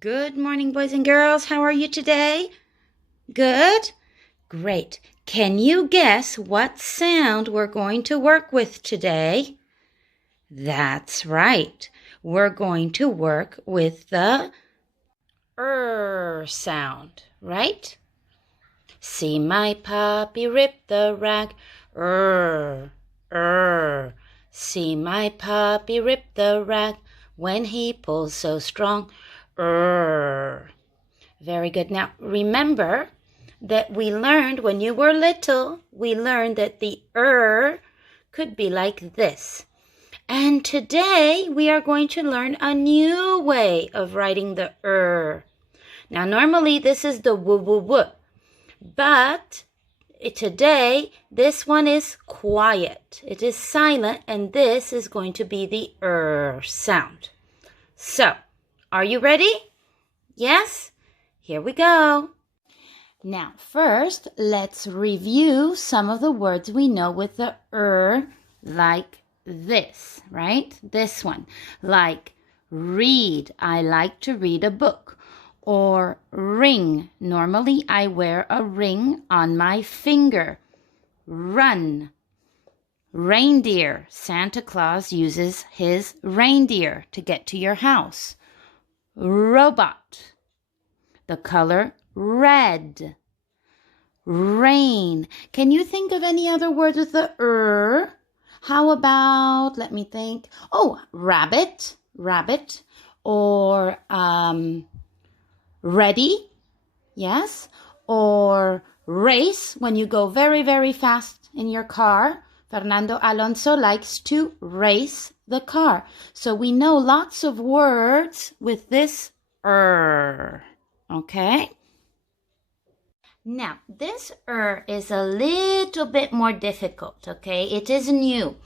Good morning, boys and girls. How are you today? Good? Great. Can you guess what sound we're going to work with today? That's right. We're going to work with the sound, right? See my puppy rip the rag, See my puppy rip the rag when he pulls so strong, Very good. Now, remember that we learned when you were little, we learned that the could be like this. And today we are going to learn a new way of writing the Now, normally this is the w, but today this one is quiet. It is silent, and this is going to be the sound. So, are you ready? Yes? Here we go. Now, first, let's review some of the words we know with the like this, right? This one, like read. I like to read a book. Or ring. Normally, I wear a ring on my finger. Run. Reindeer. Santa Claus uses his reindeer to get to your house. Robot. The color red. Rain. Can you think of any other words with the How about, let me think. Oh, rabbit. Rabbit. Or ready. Yes. Or race. When you go very, very fast in your car. Fernando Alonso likes to race the car. So we know lots of words with this Okay? Now, this is a little bit more difficult, okay? It is new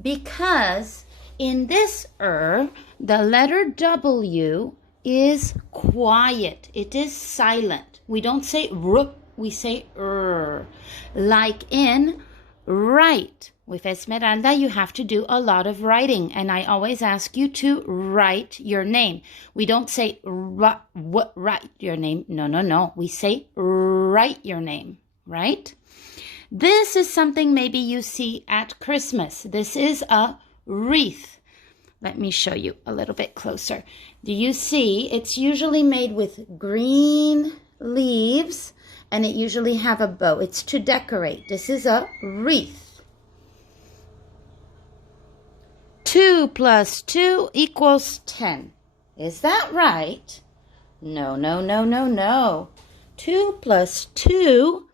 because in this the letter W is quiet. It is silent. We don't say R, we say Like in write. With Esmeralda, you have to do a lot of writing, and I always ask you to write your name. We don't say write your name. No. We say write your name, right? This is something maybe you see at Christmas. This is a wreath. Let me show you a little bit closer. Do you see? It's usually made with green leaves, and it usually have a bow. It's to decorate. This is a wreath. 2 plus 2 equals 10. Is that right? No. 2 plus 2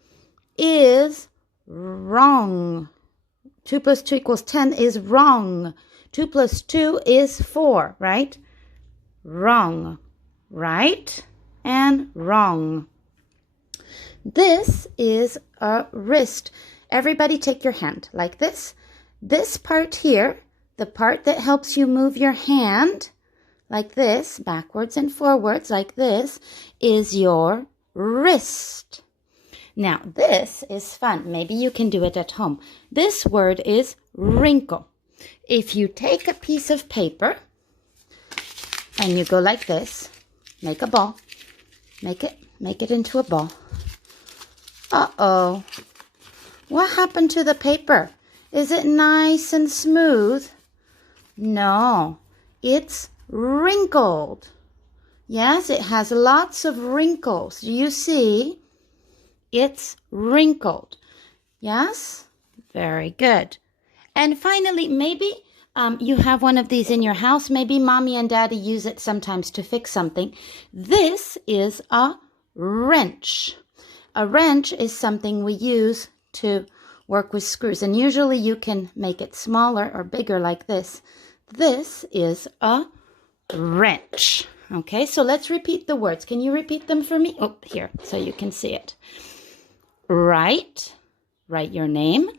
is wrong. 2 plus 2 equals 10 is wrong. 2 plus 2 is 4, right? Wrong. Right and wrong. This is a wrist. Everybody take your hand like this. This part here, the part that helps you move your hand like this, backwards and forwards like this, is your wrist. Now, this is fun. Maybe you can do it at home. This word is wrinkle. If you take a piece of paper and you go like this, make a ball, make it into a ball. Uh-oh. What happened to the paper? Is it nice and smooth? No, it's wrinkled. Yes, it has lots of wrinkles. Do you see? It's wrinkled. Yes? Very good. And finally, maybe you have one of these in your house. Maybe mommy and daddy use it sometimes to fix something. This is a wrench. A wrench is something we use to work with screws. And usually you can make it smaller or bigger like this. This is a wrench. Okay, so let's repeat the words. Can you repeat them for me? Oh, here, so you can see it. Write your name.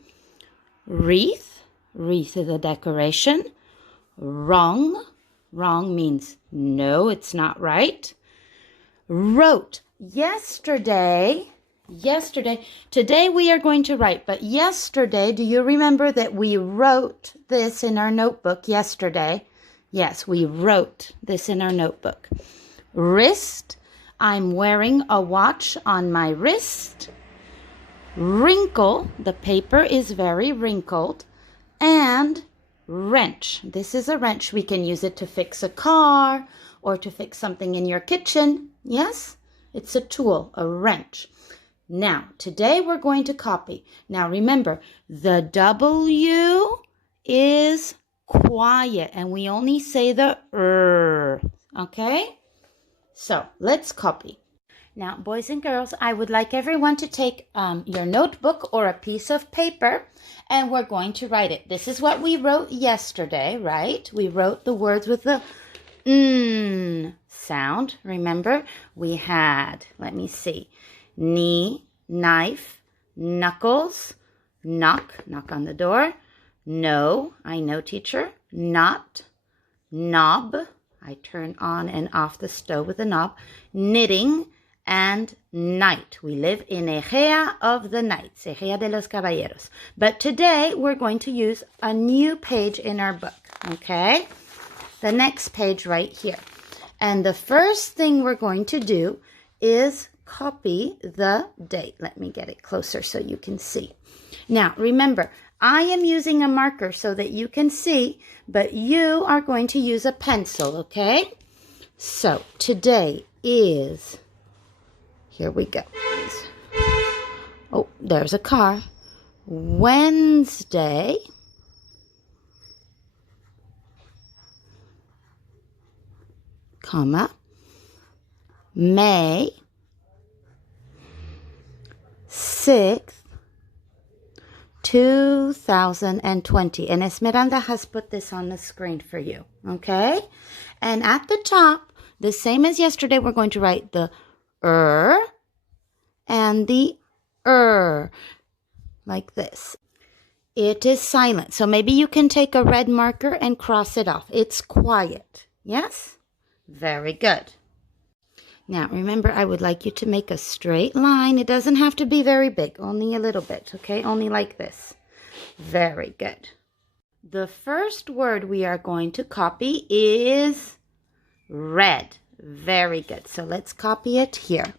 Wreath is a decoration. Wrong means no, it's not right. Wrote, yesterday. Today we are going to write, but yesterday, do you remember that we wrote this in our notebook yesterday? Yes, we wrote this in our notebook. Wrist. I'm wearing a watch on my wrist. Wrinkle. The paper is very wrinkled. And wrench. This is a wrench. We can use it to fix a car or to fix something in your kitchen. Yes? It's a tool, a wrench. Now, today we're going to copy. Now, remember, the W is quiet, and we only say the R. Okay? So, let's copy. Now, boys and girls, I would like everyone to take your notebook or a piece of paper, and we're going to write it. This is what we wrote yesterday, right? We wrote the words with the N sound. Remember, we had, let me see, knee, knife, knuckles, knock on the door, no, I know teacher, not, knob, I turn on and off the stove with a knob, knitting, and night. We live in Egea of the Knights, Egea de los Caballeros. But today we're going to use a new page in our book, okay? The next page right here. And the first thing we're going to do is copy the date. Let me get it closer so you can see. Now, remember, I am using a marker so that you can see, but you are going to use a pencil, okay? So, today is, here we go. Oh, there's a car. Wednesday, comma, May 6th, 2020. And Esmeralda has put this on the screen for you, okay? And at the top, the same as yesterday, we're going to write the and the like this. It is silent. So maybe you can take a red marker and cross it off. It's quiet. Yes? Very good. Now, remember, I would like you to make a straight line. It doesn't have to be very big, only a little bit, okay? Only like this. Very good. The first word we are going to copy is red. Very good. So let's copy it here.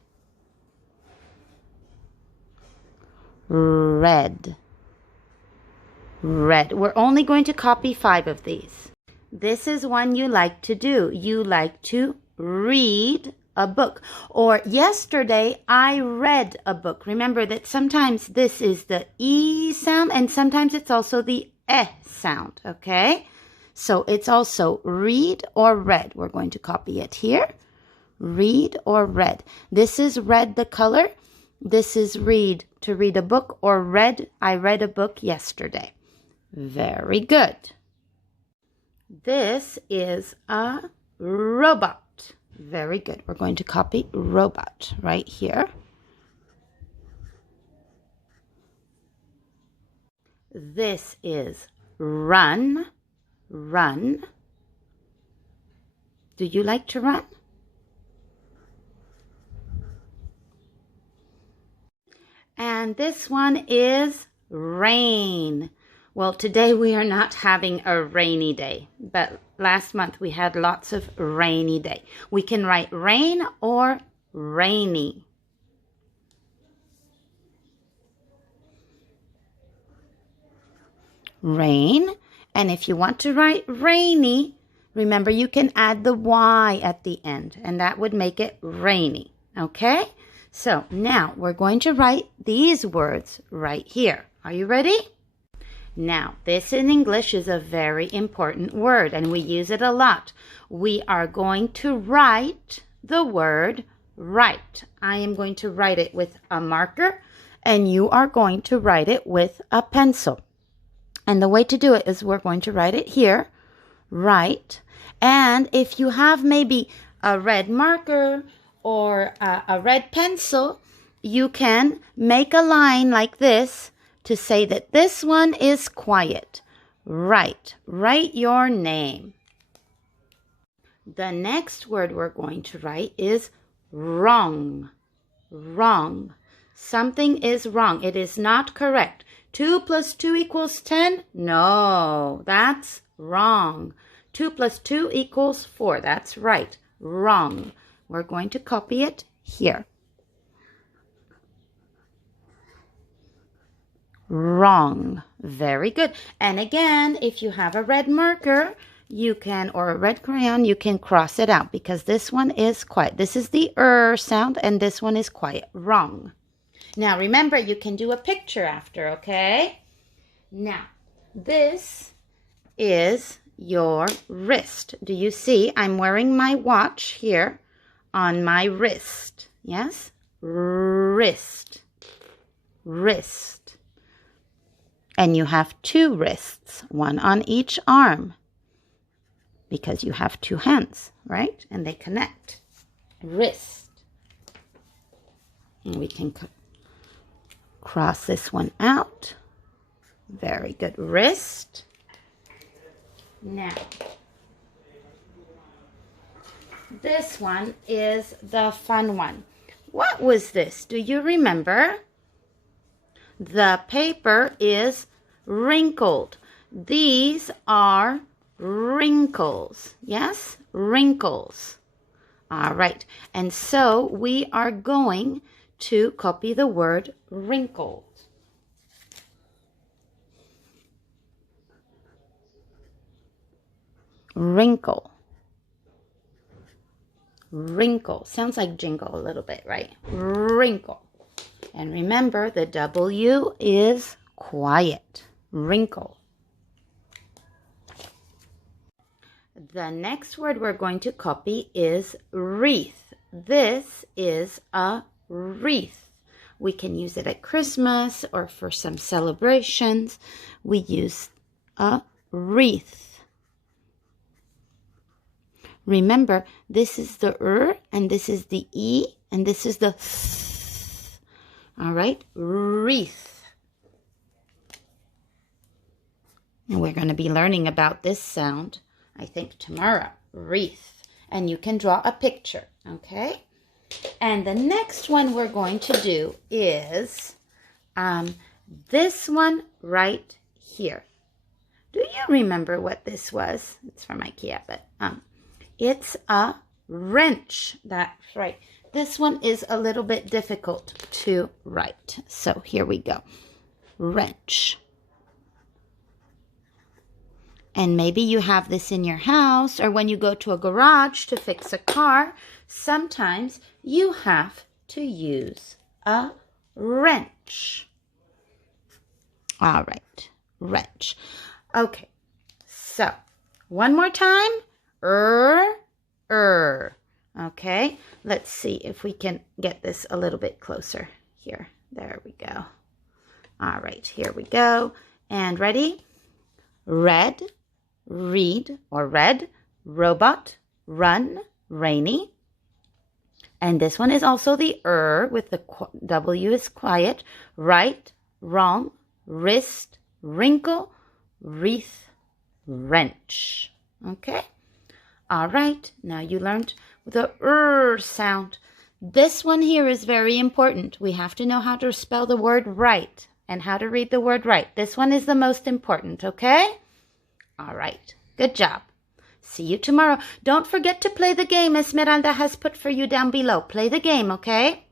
Red. Red. We're only going to copy 5 of these. This is one you like to do. You like to read a book. Or yesterday, I read a book. Remember that sometimes this is the E sound and sometimes it's also the E sound, okay? So it's also read or read. We're going to copy it here. Read or read. This is red, the color. This is read, to read a book, or read, I read a book yesterday. Very good. This is a robot. Very good. We're going to copy robot right here. This is run. Run. Do you like to run? And this one is rain. Well, today we are not having a rainy day, but last month we had lots of rainy day. We can write rain or rainy. Rain. And if you want to write rainy, remember you can add the Y at the end, and that would make it rainy. Okay? So now we're going to write these words right here. Are you ready? Now, this in English is a very important word, and we use it a lot. We are going to write the word right. I am going to write it with a marker, and you are going to write it with a pencil. And the way to do it is we're going to write it here, right. And if you have maybe a red marker or a red pencil, you can make a line like this to say that this one is quiet. Right. Write your name. The next word we're going to write is wrong. Wrong. Something is wrong. It is not correct. 2 plus 2 equals 10? No, that's wrong. 2 plus 2 equals 4. That's right. Wrong. we're going to copy it here. Wrong. Very good. And again, if you have a red marker, you can, or a red crayon, you can cross it out because this one is quiet. This is the sound and this one is quiet. Wrong. Now remember, you can do a picture after, okay? Now, this is your wrist. Do you see? I'm wearing my watch here on my wrist. Yes? Wrist. Wrist. And you have two wrists, one on each arm, because you have two hands, right? And they connect. Wrist. And we can cross this one out. Very good. Wrist. Now, this one is the fun one. What was this? Do you remember? The paper is wrinkled. These are wrinkles. Yes? Wrinkles. All right. And so we are going to copy the word wrinkled. Wrinkle. Wrinkle. Sounds like jingle a little bit, right? Wrinkle. And remember, the W is quiet. Wrinkle. The next word we're going to copy is wreath. This is a wreath. We can use it at Christmas or for some celebrations. We use a wreath. Remember, this is the and this is the E and this is the th. All right, wreath. And we're going to be learning about this sound, I think, tomorrow. Wreath. And you can draw a picture, okay? And the next one we're going to do is this one right here. Do you remember what this was? It's from IKEA, but it's a wrench. That's right. This one is a little bit difficult to write. So here we go. Wrench. And maybe you have this in your house or when you go to a garage to fix a car, sometimes you have to use a wrench. All right. Wrench. Okay. So one more time. Okay, let's see if we can get this a little bit closer here. There we go. All right, here we go. And ready? Red, read, or red, robot, run, rainy. And this one is also the with the W is quiet. Right, wrong, wrist, wrinkle, wreath, wrench. Okay? All right, now you learned the sound. This one here is very important. We have to know how to spell the word right and how to read the word right. This one is the most important, okay? All right, good job. See you tomorrow. Don't forget to play the game Esmeralda has put for you down below. Play the game, okay?